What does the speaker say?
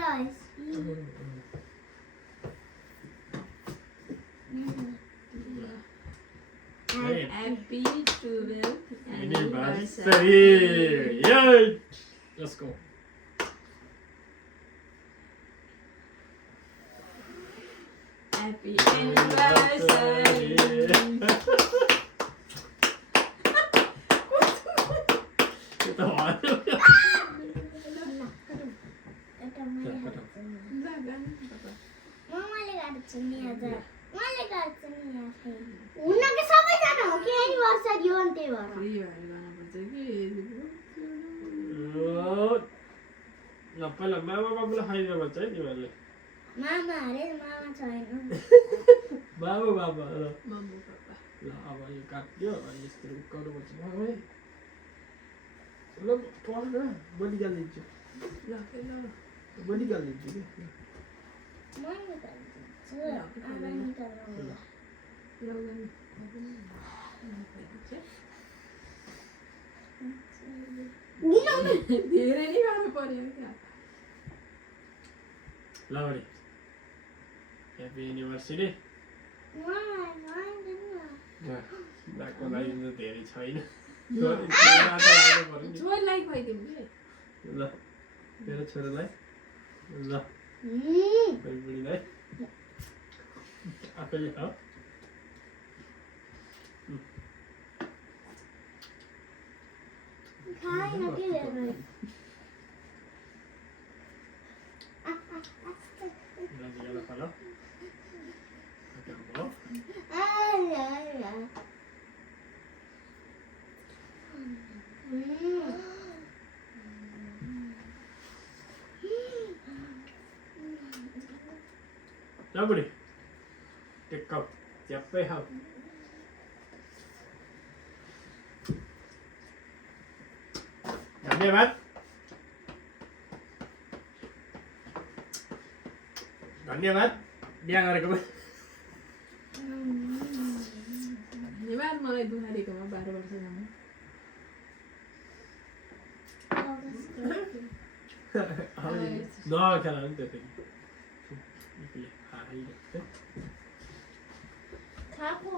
Happy 12th anniversary. Yeah. Let's go. Happy anniversary. Kita mana? उनीहरूले सबैजना हो कि एनिभर्सरी हो नि त्यही भएर फ्री भएर गर्नुपर्छ कि ल पहिला मामा बाबुलाई खाइदिनु पर्छ है तिमीहरूले मामा अरे मामा छैन बाबु बाबा ल मम्मी पापा ल अब यो काट्यो अनि यस्तो गर्नुपर्छ है ल पढ न म निकालिदिन्छु ल ल म निकालिदिन्छु कि म निकाल्छु आमा निकाल्नु लगाउनु धेरै नै गाह्रो पर्यो क्या ल बडी ह्याप्पी एनिभर्सरी नाकको लागि त धेरै छैन छोरीलाई खुवाइदिउँ कि ल मेरो छोरालाई ल बुढीलाई आफैले खाऊ खाएन के हेर्नु ल खाऊ ल बुढी टेक कप च्याप्पै खाऊ धन्यवाद धन्यवाद बिहा गरेकोमा धन्यवाद मलाई दुखारेकोमा 12 वर्षसम्म नखेला नि त्यो फेरि खाएको